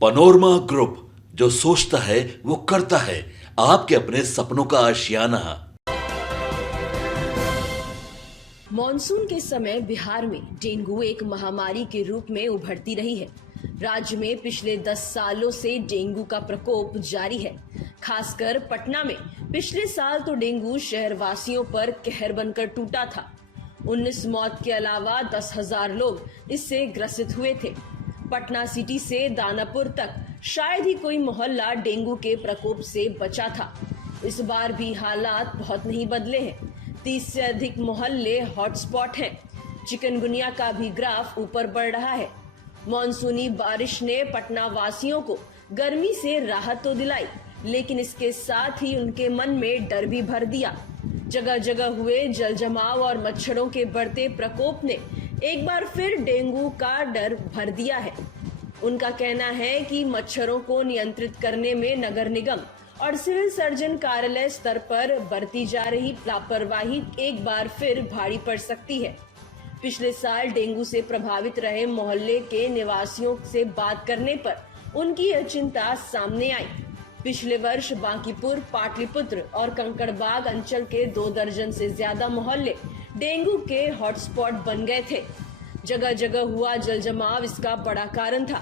Panorama group, जो सोचता है वो करता है। आपके अपने सपनों का आशियाना। मॉनसून के समय बिहार में डेंगू एक महामारी के रूप में उभरती रही है। राज्य में पिछले 10 सालों से डेंगू का प्रकोप जारी है। खासकर पटना में पिछले साल तो डेंगू शहरवासियों पर कहर बनकर टूटा था। 19 मौत के अलावा 10,000 लोग इससे ग्रसित हुए थे। पटना सिटी से दानापुर तक शायद ही कोई मोहल्ला डेंगू के प्रकोप से बचा था। इस बार भी हालात बहुत नहीं बदले हैं। 30 से अधिक मोहल्ले हॉटस्पॉट हैं। चिकनगुनिया का भी ग्राफ ऊपर बढ़ रहा है। मॉनसूनी बारिश ने पटना वासियों को गर्मी से राहत तो दिलाई, लेकिन इसके साथ ही उनके मन में डर भी भर दिया। जगह जगह हुए जल जमाव और मच्छरों के बढ़ते प्रकोप ने एक बार फिर डेंगू का डर भर दिया है। उनका कहना है कि मच्छरों को नियंत्रित करने में नगर निगम और सिविल सर्जन कार्यालय स्तर पर बरती जा रही लापरवाही एक बार फिर भारी पड़ सकती है। पिछले साल डेंगू से प्रभावित रहे मोहल्ले के निवासियों से बात करने पर उनकी यह चिंता सामने आई। पिछले वर्ष बांकीपुर, पाटलिपुत्र और कंकड़बाग अंचल के 2 दर्जन से ज्यादा मोहल्ले डेंगू के हॉटस्पॉट बन गए थे। जगह जगह हुआ जल जमाव इसका बड़ा कारण था।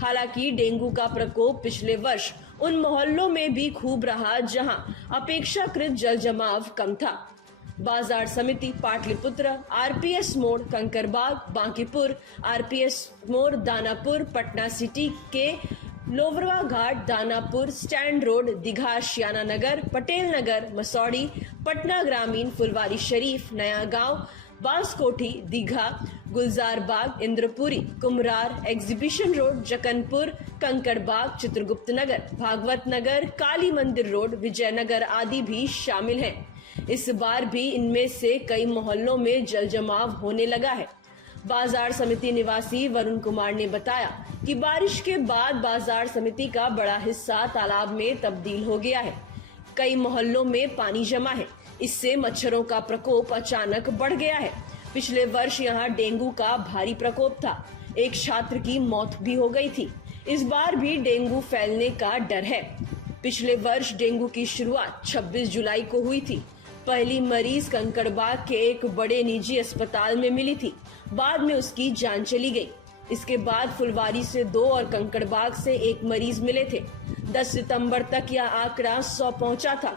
हालांकि डेंगू का प्रकोप पिछले वर्ष उन मोहल्लों में भी खूब रहा जहां अपेक्षाकृत जल जमाव कम था। बाजार समिति, पाटलिपुत्र, आरपीएस मोड़, कंकड़बाग, बांकीपुर, आरपीएस मोड़, दानापुर, पटना सिटी के लोवरवा घाट, दानापुर, स्टैंड रोड, दीघा, आशियाना नगर, पटेल नगर, मसौड़ी, पटना ग्रामीण, फुलवारी शरीफ, नया गांव, बांसकोठी, दीघा, गुलजार बाग, इंद्रपुरी, कुम्हरार, एग्जीबिशन रोड, जकनपुर, कंकड़बाग, चित्रगुप्त नगर, भागवत नगर, काली मंदिर रोड, विजयनगर आदि भी शामिल हैं। इस बार भी इनमें से कई मोहल्लों में जल जमाव होने लगा है। बाजार समिति निवासी वरुण कुमार ने बताया कि बारिश के बाद बाजार समिति का बड़ा हिस्सा तालाब में तब्दील हो गया है। कई मोहल्लों में पानी जमा है। इससे मच्छरों का प्रकोप अचानक बढ़ गया है। पिछले वर्ष यहाँ डेंगू का भारी प्रकोप था। एक छात्र की मौत भी हो गई थी। इस बार भी डेंगू फैलने का डर है। पिछले वर्ष डेंगू की शुरुआत 26 जुलाई को हुई थी। पहली मरीज कंकड़बाग के एक बड़े निजी अस्पताल में मिली थी। बाद में उसकी जान चली गई। इसके बाद फुलवारी से 2 और कंकड़बाग से 1 मरीज मिले थे। 10 सितंबर तक यह आंकड़ा 100 पहुंचा था।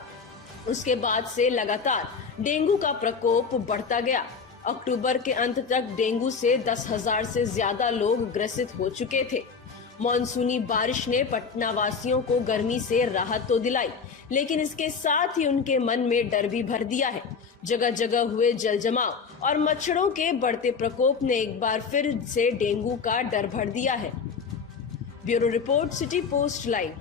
उसके बाद से लगातार डेंगू का प्रकोप बढ़ता गया। अक्टूबर के अंत तक डेंगू से 10,000 से ज्यादा लोग ग्रसित हो चुके थे। मॉनसूनी बारिश ने पटना वासियों को गर्मी से राहत तो दिलाई, लेकिन इसके साथ ही उनके मन में डर भी भर दिया है। जगह जगह हुए जल जमाव और मच्छरों के बढ़ते प्रकोप ने एक बार फिर से डेंगू का डर भर दिया है। Bureau report, city post live.